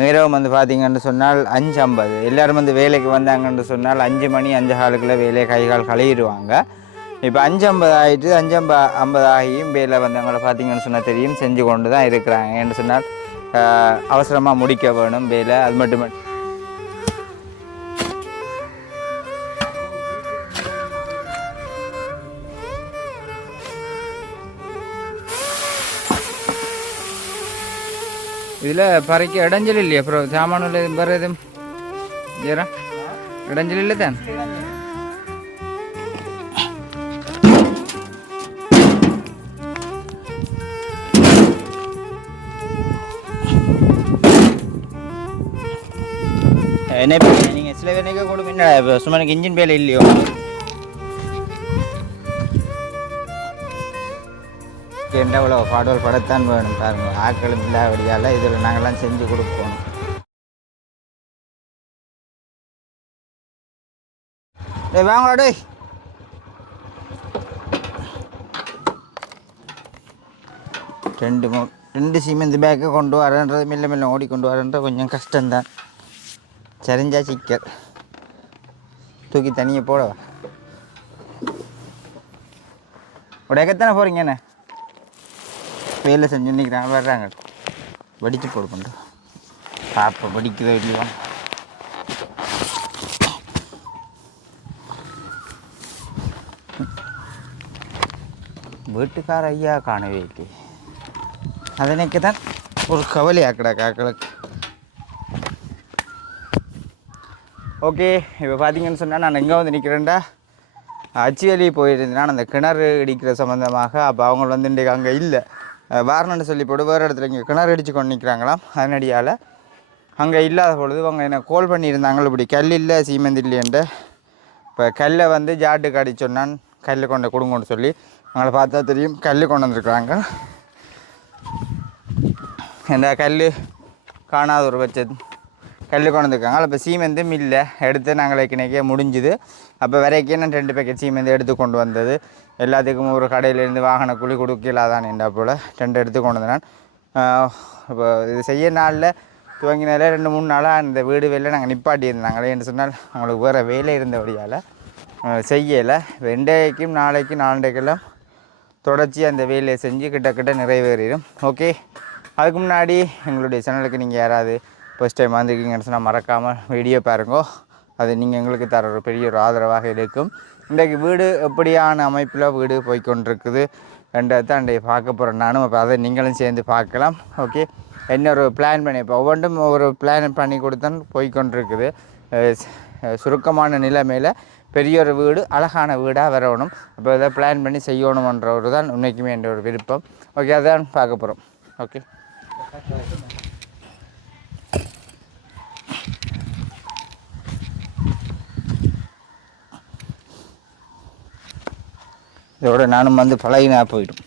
நேரம் வந்து பார்த்தீங்கன்னு சொன்னால் அஞ்சு ஐம்பது. எல்லோரும் வந்து வேலைக்கு வந்தாங்கன்னு சொன்னால் அஞ்சு மணி அஞ்சு காலுக்குள்ள வேலையை கை கால் கழுவிடுவாங்க. இப்போ அஞ்சு ஐம்பது ஆகிட்டு அஞ்சு ஐம்ப ஐம்பது ஆகியும் வேலை வந்தவங்கள பார்த்தீங்கன்னு சொன்னால் தெரியும் செஞ்சு கொண்டு தான் இருக்கிறாங்க. என்று சொன்னால் அவசரமாக முடிக்க வேணும் வேலை. அது மட்டும் இதில் பறைக்க இடைஞ்சல் இல்லையா அப்புறம் சாமானில் வேறு எதுவும் ஜரா இடைஞ்சல் இல்லை தான் என்ன நீங்கள் சில வேலைக்கு நிற்க சும்மா எனக்கு இன்ஜின் வேலை இல்லையோ என்ன இவ்வளோ பாடல் படத்தான் வேணும் பாருங்க. ஆட்களும் இல்லாதபடியால் இதில் நாங்கள்லாம் செஞ்சு கொடுப்போம் டேய் வாங்கடா டேய். ரெண்டு மூ ரெண்டு சிமெண்ட் பேக்கை கொண்டு வரன்றது மெல்ல மெல்ல ஓடி கொண்டு வரேன்றது கொஞ்சம் கஷ்டம்தான். சரிஞ்சா சிக்கல். தூக்கி தனியாக போடவா? உடையக்கத்தானே போகிறீங்கண்ணே வேலை செஞ்சு நிற்கிறாங்க வர்றாங்க வடித்து போடுக்கொண்டு பாப்பா வடிக்குதோ இல்லையோ வீட்டுக்கார ஐயா காணவே இல்லை. அதனைக்கு தான் ஒரு கவலையாக்கடா காக்களுக்கு ஓகே இப்போ பார்த்தீங்கன்னு சொன்னால் நான் எங்கே வந்து நிற்கிறேன்டா அச்சுவேலி போயிருந்தேன். அந்த கிணறு இடிக்கிற சம்மந்தமாக அப்போ அவங்க வந்து இன்றைக்கு அங்கே இல்லை. வாரணன்னு சொல்லி போட்டு வேறு இடத்துல இங்கே கிணறு அடித்து கொண்டு நிற்கிறாங்களாம் அதனடியால் அங்கே இல்லாத பொழுது அவங்க என்ன கோல் பண்ணியிருந்தாங்க இப்படி கல் இல்லை சீமெந்து இல்லையன்ட்டு. இப்போ கல்லை வந்து ஜாட்டுக்கு அடிச்சு சொன்னான் கல் கொண்டு கொடுங்கன்னு சொல்லி அவங்கள பார்த்தா தெரியும். கல் கொண்டு வந்திருக்கிறாங்க. இந்த கல் காணாத ஒரு பட்சம் கல் கொண்டு வந்திருக்காங்க. இப்போ சீமெந்தும் இல்லை. எடுத்து நாங்கள் இன்னைக்கே முடிஞ்சுது. அப்போ வரைக்கும் நான் ரெண்டு பேக்கெட் சீமெந்து எடுத்து கொண்டு வந்தது. எல்லாத்துக்கும் ஒரு கடையிலேருந்து வாகன குழி கொடுக்கலாதான் என்றா போல். ரெண்டு எடுத்து கொண்டு வந்தேன் இப்போ இது செய்ய நாளில் துவங்கினால ரெண்டு மூணு நாளாக இந்த வீடு வெளியில் நாங்கள் நிப்பாட்டி இருந்தாங்களே என்று சொன்னால் அவங்களுக்கு வேறு வேலை இருந்தபடியால் செய்யலை. ரெண்டைக்கும் நாளைக்கும் நாளைக்கெல்லாம் தொடர்ச்சி அந்த வேலையை செஞ்சு கிட்ட கிட்ட நிறைவேறிடும். ஓகே. அதுக்கு முன்னாடி எங்களுடைய சேனலுக்கு நீங்கள் யாராவது ஃபஸ்ட் டைம் வந்திருக்கீங்கன்னு சொன்னால் மறக்காமல் வீடியோ பாருங்கோ. அது நீங்கள் எங்களுக்கு தர ஒரு பெரிய ஒரு ஆதரவாக இருக்கும். இன்றைக்கு வீடு எப்படியான அமைப்பில் வீடு போய்க்கொண்டிருக்குது ரெண்டாவது தான் அன்றைய பார்க்க போகிறேன் நானும் அப்போ அதை நீங்களும் சேர்ந்து பார்க்கலாம். ஓகே என்ன ஒரு பிளான் பண்ணி இப்போ ஒவ்வொன்றும் ஒரு பிளான் பண்ணி கொடுத்தான் போய்க்கொண்டிருக்குது சுருக்கமான நிலைமையில் பெரிய ஒரு வீடு அழகான வீடாக வரணும். அப்போ இதை பிளான் பண்ணி செய்யணுமன்ற ஒரு தான் உண்மைக்குமே என்ற ஒரு விருப்பம். ஓகே அதான் பார்க்க போகிறோம் ஓகே இதோட நானும் வந்து பழகினா போயிடும்.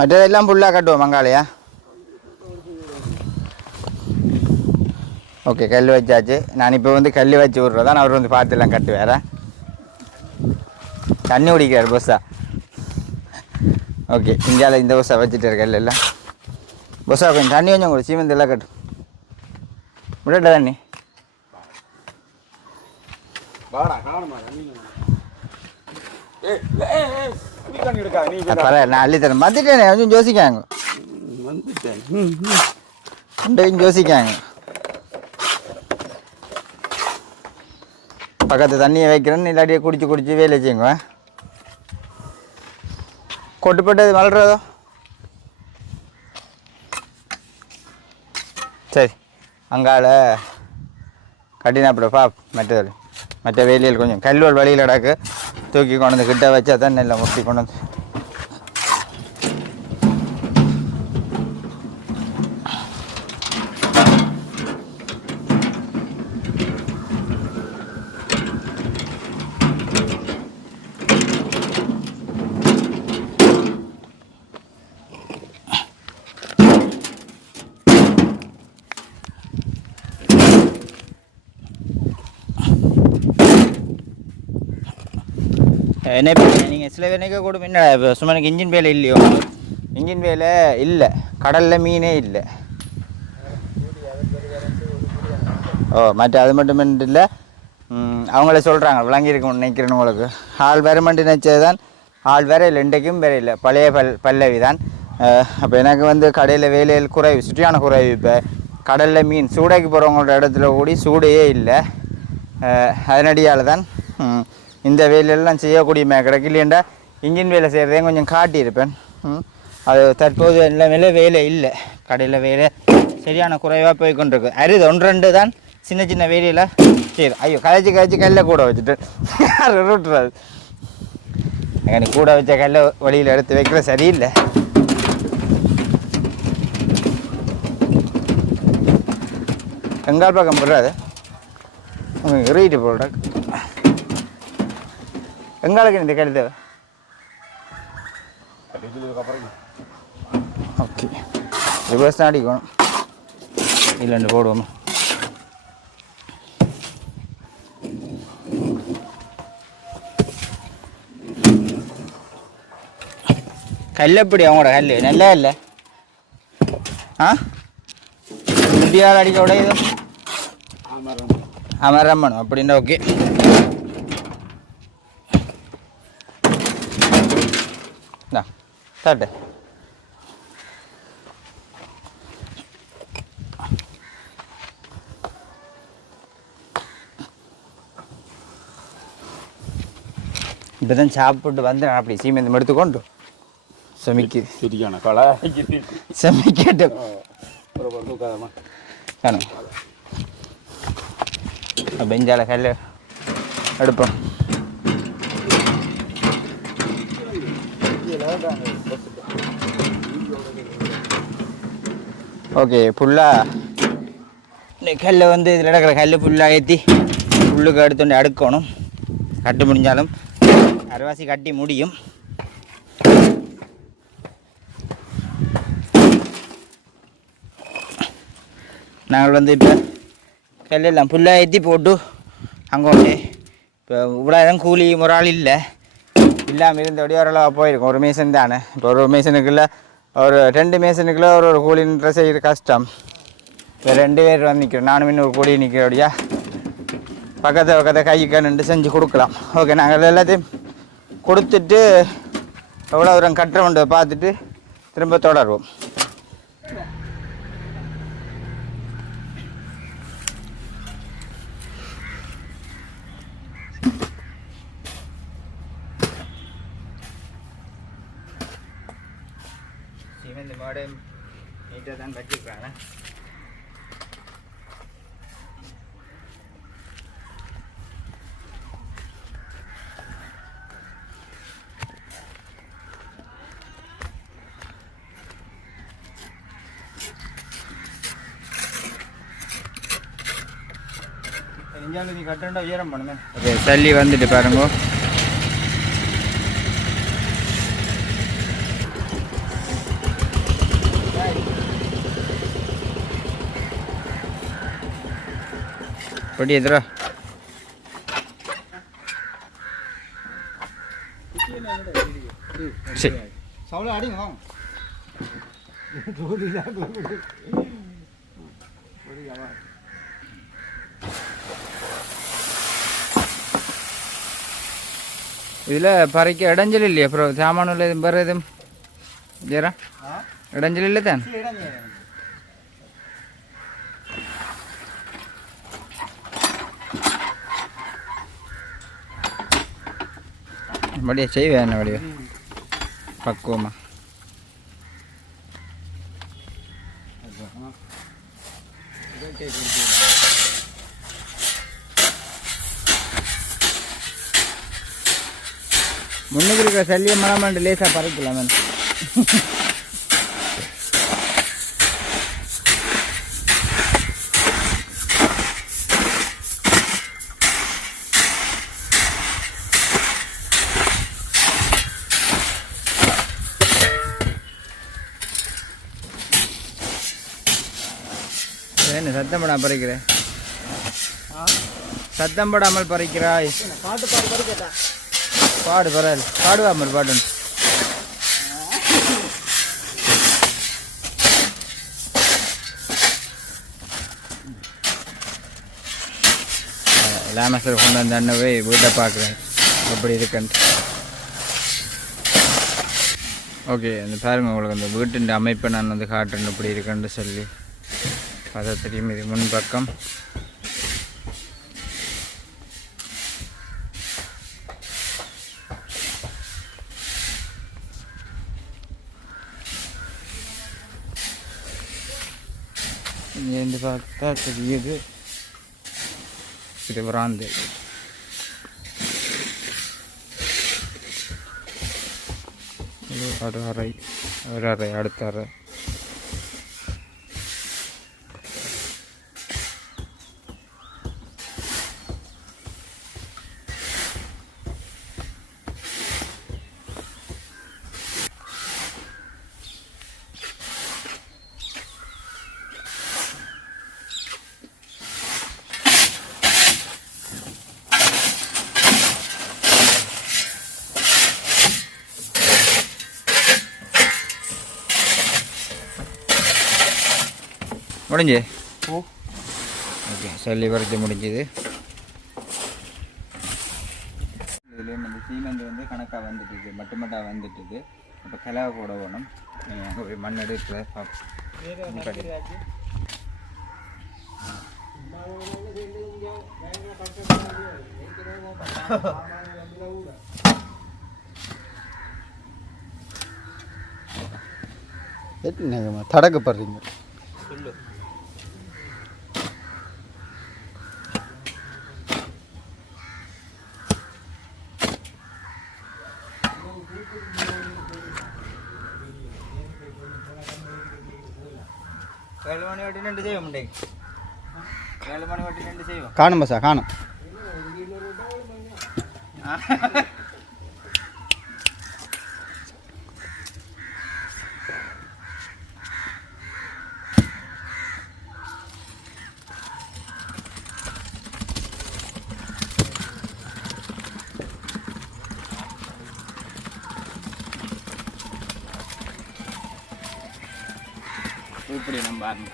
மற்றதெல்லாம் புல்லாக கட்டுவோம் மங்காளையா ஓகே கல் வச்சாச்சு நான் இப்போ வந்து கல் வச்சு விட்றதான் அவர் வந்து பார்த்துலாம் கட்டு வேற தண்ணி குடிக்கிறார் பஸ்ஸா ஓகே இந்தியாவில் இந்த பஸ்ஸை வச்சுட்டு இருக்க எல்லாம் பஸ்ஸா கொஞ்சம் தண்ணி கொஞ்சம் கூட சீமெந்து எல்லாம் கட்டு விடட்ட தண்ணி வாடா காணுமா பரவாயில்ல நான் அள்ளித்தரேன். மாற்றிட்டேனே கொஞ்சம் யோசிக்காங்க. வந்துட்டேன். யோசிக்காங்க. பக்கத்து தண்ணியை வைக்கிறேன்னு இல்லாட்டியே குடிச்சு குடிச்சு வேலை செய்யுங்க கொட்டுப்பட்டது வளர்றதோ சரி அங்கால கட்டினாப்பிட பா மற்றது மற்ற வேலையில் கொஞ்சம். கல்வல் வழியில் கிடக்கு தூக்கி கொண்டு வந்து கிட்ட வச்சா தான் நெல்லை முட்டி கொண்டு வந்து என்ன நீங்கள் சில பேர் கூட என்ன இப்போ சும்மா எனக்கு இன்ஜின் வேலை இல்லையோ? இன்ஜின் வேலை இல்லை. கடலில் மீனே இல்லை. ஓ மற்ற அது மட்டும் இல்லை. அவங்கள சொல்கிறாங்க விளங்கியிருக்கும் நினைக்கிறேன் உங்களுக்கு. ஆள் வரமெண்டு நினச்சது தான் ஆள் வேற இல்லை இன்றைக்கும் வேற இல்லை. பழைய பல் பல்லவி தான் அப்போ எனக்கு வந்து கடையில் வேலையில் குறைவு சுற்றியான குறைவு இப்போ. கடலில் மீன் சூடைக்கு போகிறவங்களோட இடத்துல கூடி சூடையே இல்லை. அதனடியால் தான் இந்த வேலையெல்லாம் செய்யக்கூடிய மே கிடக்கு இன்ஜின் வேலை செய்கிறதையும் கொஞ்சம் காட்டியிருப்பேன். ம், அது தற்போது எல்லாமே வேலை இல்லை. கடையில் வேலை சரியான குறைவாக போய் கொண்டிருக்கு அரிது ஒன்று ரெண்டு தான் சின்ன சின்ன வேலையில் சரி ஐயோ கதைச்சி கதைச்சி கல்ல கூட வச்சுட்டு. விட்டுறாது எனக்கு கூட வச்ச கல்லை வழியில் எடுத்து வைக்கிற சரியில்லை. எங்கால் பக்கம் போடுறாது ரீட்டு போடுற எங்களுக்கு இந்த கல் தேவை இதுக்கப்புறம் ஓகே ரிவர்ஸ் தான் அடிக்கணும் இல்லைன்னு போடுவோம் கல் எப்படி அவங்களோட கல் நல்லா இல்லை ஆ இந்தியாவில் அடிக்க உடையுது ஆமாம் அமரம்மன் அப்படின்னா ஓகே தட்டு. இப்போ தான் சாப்பிட்டு வந்து அப்படி சீமந்தம் எடுத்துக்கொண்டு சமைக்கு சரியான கலை. சமைக்கட்டும் காணும் பெஞ்சால கல் எடுப்போம். ஓகே ஃபுல்லாக கல்லை வந்து இதில் கிடக்கிற கல் ஃபுல்லாக ஏற்றி புல்லுக்கு எடுத்துட்டு அடுக்கணும். கட்டு முடிஞ்சாலும் அரைவாசி கட்டி முடியும். நாங்கள் வந்து இப்போ கல்லெல்லாம் ஃபுல்லாக ஏற்றி போட்டு அங்கே கொண்டு இப்போ இவ்வளோ கூலி ஒரு இல்லை. இல்லாமல் இருந்தபடி ஓரளவு போயிருக்கோம். ஒரு மேசன் தானே. இப்போ ஒரு மேசனுக்குள்ள ஒரு ரெண்டு மேசனுக்குள்ள ஒரு ஒரு கூலின்ற செய்கிற கஷ்டம். இப்போ ரெண்டு பேர் வந்து நிற்கிறோம் நானும் இன்னும் ஒரு கூலி நிற்கிறபடியா பக்கத்தை பக்கத்தை கைக்கு நின்று செஞ்சு கொடுக்கலாம். ஓகே நாங்கள் எல்லாத்தையும் கொடுத்துட்டு எவ்வளோ தூரம் கட்டுறோன்றதை பார்த்துட்டு திரும்ப தொடருவோம். ஓகே சல்லி வந்துட்டு பாருங்க. படி எதிரா சரி சவுளை அடிங்க இதில் பறைக்க இடைஞ்சல் இல்லையா அப்புறம் சாமானில் எதுவும் வேறு எதுவும் ஜெரா இடைஞ்சல் இல்லை தான் மடியா செய்வேன் என்ன வடிவா பக்குவமா முன்னுக்கு இருக்கிற சல்லிய மரமாண்டு லேசாக பறக்கலாம் மேம். என்ன சத்தம் போடாமல் பறிக்கிறேன் சத்தம் போடாமல் பறிக்கிறாய். பாட்டு பாடு பாடு பாடு பரவாயில்ல. பாடுவாமல் பாடு லாமஸ்டர் கொண்டு வந்த அண்ணவே வீட்டை பார்க்குறேன். எப்படி இருக்குன்ட்டு. ஓகே அந்த பாருங்க உங்களுக்கு அந்த வீட்டின் அமைப்பை நான் வந்து காட்டுறேன் எப்படி இருக்குன்னு சொல்லி. அதை தெரியும் இது முன்பக்கம். இங்கேருந்து பார்த்தா தெரியுது இது வராந்து இது ஒரு அறை ஒரு அறை அடுத்த முடிஞ்சு? ஓ. ஓகே சொல்லி பறித்து முடிஞ்சுது. இதுலேயும் வந்து சீமெண்ட் வந்து கணக்காக வந்துட்டுது மட்டு மட்டாக வந்துட்டுது. இப்போ கிளவை போட வேணும். அங்கே போய் மண் எடுக்கல என்னங்கம்மா தடக்கப்படுறீங்க சொல்லு ஏழு மணி வட்டி ரெண்டு செய்வோம் முண்டை ஏழு மணி வட்டி ரெண்டு செய்வோம் காணும் பசா காணும் இப்படி நம்ம அந்த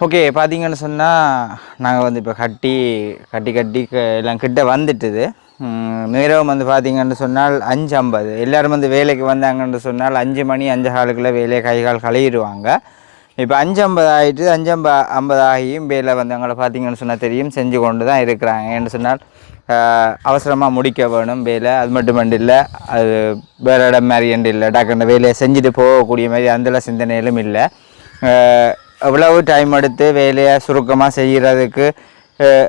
ஓகே பார்த்தீங்கன்னு சொன்னால் நாங்கள் வந்து இப்போ கட்டி கட்டி கட்டி க- எல்லாம் கிட்ட வந்துட்டுது. நேரம் வந்து பார்த்தீங்கன்னு சொன்னால் அஞ்சு ஐம்பது. எல்லோரும் வந்து வேலைக்கு வந்தாங்கன்னு சொன்னால் அஞ்சு மணி அஞ்சு காலுக்குள்ளே வேலையை கை கால் கழுவிடுவாங்க. இப்போ அஞ்சு ஐம்பது ஆகிட்டு அஞ்சு ஐம்ப ஐம்பது ஆகியும் வேலை வந்தவங்களை பார்த்தீங்கன்னு சொன்னால் தெரியும். செஞ்சு கொண்டு தான் இருக்கிறாங்க. என்று சொன்னால் அவசரமாக முடிக்க வேணும் வேலை. அது மட்டும் இல்லை அது வேறு இடம் மாதிரி என்று இல்லை. டாக்டர் வேலையை செஞ்சுட்டு போகக்கூடிய மாதிரி அந்த சிந்தனையிலும் இல்லை. எவ்வளவு டைம் எடுத்து வேலையை சுருக்கமாக செய்கிறதுக்கு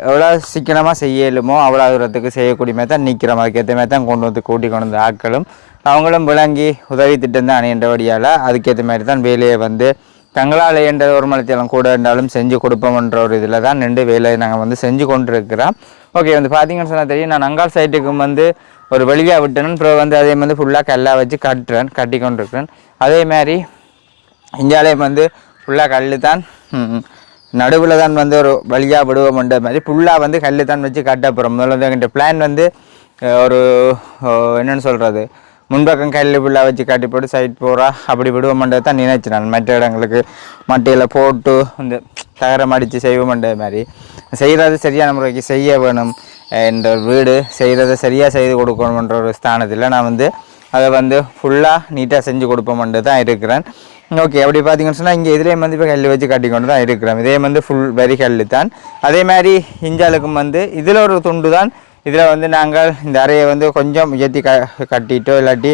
எவ்வளோ சிக்கனமாக செய்யலுமோ அவ்வளோ தூரத்துக்கு செய்யக்கூடிய மாதிரி தான் நிற்கிறோம் அதுக்கேற்ற மாதிரி தான் கொண்டு வந்து கூட்டி கொண்டு வந்த ஆட்களும் அவங்களும் விளங்கி உதவி திட்டம் தான் அணியன்றபடியால் அதுக்கேற்ற மாதிரி தான் வேலையை வந்து தங்களால் என்ற ஒரு மலத்தியெல்லாம் கூட இருந்தாலும் செஞ்சு கொடுப்போம்ன்ற ஒரு இதில் தான் நின்று வேலையை நாங்கள் வந்து செஞ்சு கொண்டிருக்கிறோம். ஓகே வந்து பார்த்தீங்கன்னு சொன்னால் தெரியும். நான் அங்காள் சைட்டுக்கும் வந்து ஒரு வழியாக விட்டேன். அப்புறம் வந்து அதே வந்து ஃபுல்லாக கல்லாக வச்சு கட்டுறேன் கட்டி கொண்டிருக்கிறேன். அதே மாதிரி இந்தியாவிலேயும் வந்து ஃபுல்லாக கல் தான் நடுவில் தான் வந்து ஒரு வழியாக விடுவோம்ன்ற மாதிரி ஃபுல்லாக வந்து கல் தான் வச்சு கட்ட போகிறோம் முதல்ல வந்து எங்கிட்ட பிளான் வந்து ஒரு என்னென்னு என்னன்னு சொல்கிறது முன்பக்கம் கல் ஃபுல்லாக வச்சு கட்டி போட்டு சைட் போகிறா அப்படி விடுவோம்ன்றது தான் நினைச்சு நான். மற்ற இடங்களுக்கு மட்டையில் போட்டு இந்த தகரம் அடித்து செய்வோம்ன்ற மாதிரி. செய்கிறது சரியான முறைக்கு செய்ய வேணும் என்ற ஒரு வீடு செய்கிறத சரியாக செய்து கொடுக்கணுன்ற ஒரு ஸ்தானத்தில் நான் வந்து அதை வந்து ஃபுல்லாக நீட்டாக செஞ்சு கொடுப்போம்ன்ட்டு தான் இருக்கிறேன். ஓகே அப்படி பார்த்தீங்கன்னு சொன்னால் இங்கே இதுலேயும் வந்து இப்போ கல் வச்சு கட்டி கொண்டு தான் இருக்கிறோம். இதே வந்து ஃபுல் வெரி கல் தான். அதே மாதிரி இஞ்சாலுக்கும் வந்து இதில் ஒரு துண்டு தான். இதில் வந்து நாங்கள் இந்த அறையை வந்து கொஞ்சம் உயர்த்தி க கட்டிட்டோ இல்லாட்டி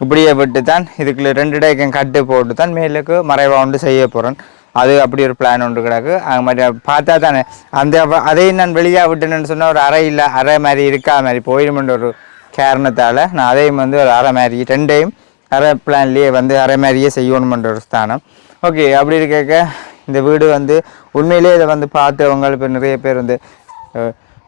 இப்படியே விட்டு தான் இதுக்குள்ள ரெண்டு டேக்கம் கட்டு போட்டு தான் மேலுக்கு மறைவாக வந்து செய்ய போகிறேன் அது அப்படி ஒரு பிளான் ஒன்று கிடக்கு. அது மாதிரி பார்த்தா தானே. அந்த அதையும் நான் வெளியாக விட்டேன்னு சொன்னால் ஒரு அறை இல்லை அறை மாதிரி இருக்கா மாதிரி போயிடுமென்ற ஒரு காரணத்தால் நான் அதையும் வந்து ஒரு அரை மாதிரி ரெண்டையும் அரை பிளான்லேயே வந்து அரை மாதிரியே செய்யணுமென்ற ஒரு ஸ்தானம். ஓகே அப்படி இருக்க இந்த வீடு வந்து உண்மையிலேயே இதை வந்து பார்த்தவங்க இப்போ நிறைய பேர் வந்து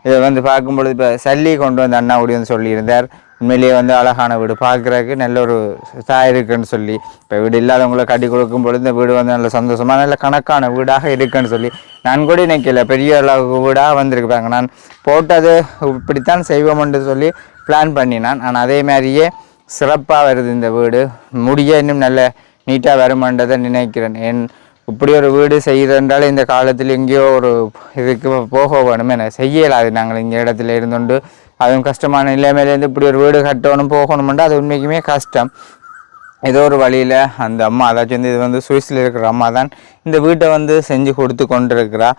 இதை வந்து பார்க்கும்பொழுது இப்போ சல்லி கொண்டு வந்து அண்ணா அப்படி வந்து சொல்லியிருந்தார். உண்மையிலேயே வந்து அழகான வீடு. பார்க்குறதுக்கு நல்ல ஒரு இதாக இருக்குன்னு சொல்லி இப்போ வீடு இல்லாதவங்களை கட்டி கொடுக்கும் பொழுது இந்த வீடு வந்து நல்ல சந்தோஷமாக நல்ல கணக்கான வீடாக இருக்குன்னு சொல்லி நான் கூட நினைக்கல. பெரிய அளவுக்கு வீடாக வந்திருக்கு நான் போட்டது இப்படித்தான் செய்வோம்னு சொல்லி பிளான் பண்ணினான். ஆனால் அதே மாதிரியே சிறப்பாக வருது இந்த வீடு. முடிய இன்னும் நல்ல நீட்டாக வருமானதை நினைக்கிறேன். என் இப்படி ஒரு வீடு செய்கிறன்றால் இந்த காலத்தில் எங்கேயோ ஒரு இதுக்கு போக வேணும். என செய்யலாது நாங்கள் இங்கே இடத்துல இருந்துண்டு அதுவும் கஷ்டமான நிலைமையிலேருந்து இப்படி ஒரு வீடு கட்டணும் போகணுமெண்டா அது உண்மைக்குமே கஷ்டம். ஏதோ ஒரு வழியில் அந்த அம்மா அதாச்சும் வந்து இது வந்து சுவிஸில் இருக்கிற அம்மா தான் இந்த வீட்டை வந்து செஞ்சு கொடுத்து கொண்டிருக்கிறா.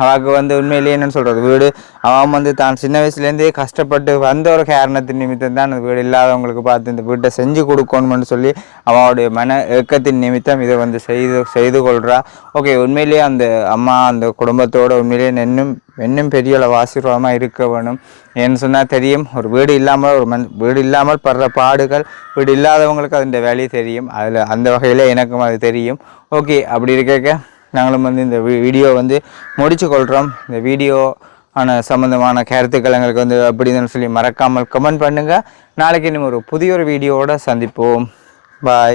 அவளுக்கு வந்து உண்மையிலேயே என்னன்னு சொல்கிறது வீடு. அவன் வந்து தான் சின்ன வயசுலேருந்தே கஷ்டப்பட்டு வந்த ஒரு காரணத்தின் நிமித்தம் தான் அந்த வீடு இல்லாதவங்களுக்கு பார்த்து இந்த வீட்டை செஞ்சு கொடுக்கணும்னு சொல்லி அவளுடைய மன ஏக்கத்தின் நிமித்தம் இதை வந்து செய்து செய்து கொள்கிறா ஓகே உண்மையிலேயே அந்த அம்மா அந்த குடும்பத்தோட உண்மையிலேயே இன்னும் இன்னும் பெரிய அளவு ஆசீர்வாதமாக இருக்க வேணும். ஏன்னு சொன்னால் தெரியும் ஒரு வீடு இல்லாமல் ஒரு மண் வீடு இல்லாமல் படுற பாடுகள் வீடு இல்லாதவங்களுக்கு அதன் வேலையை தெரியும். அதில் அந்த வகையில் எனக்கும் அது தெரியும். ஓகே அப்படி இருக்க நாங்களும் வந்து இந்த வீடியோ வந்து முடிச்சு கொள்கிறோம் இந்த வீடியோ ஆன சம்மந்தமான கருத்துக்கள் எங்களுக்கு வந்து அப்படின்னு சொல்லி மறக்காமல் கமெண்ட் பண்ணுங்கள் நாளைக்கு இன்னும் ஒரு புதிய ஒரு வீடியோவோட சந்திப்போம். பாய்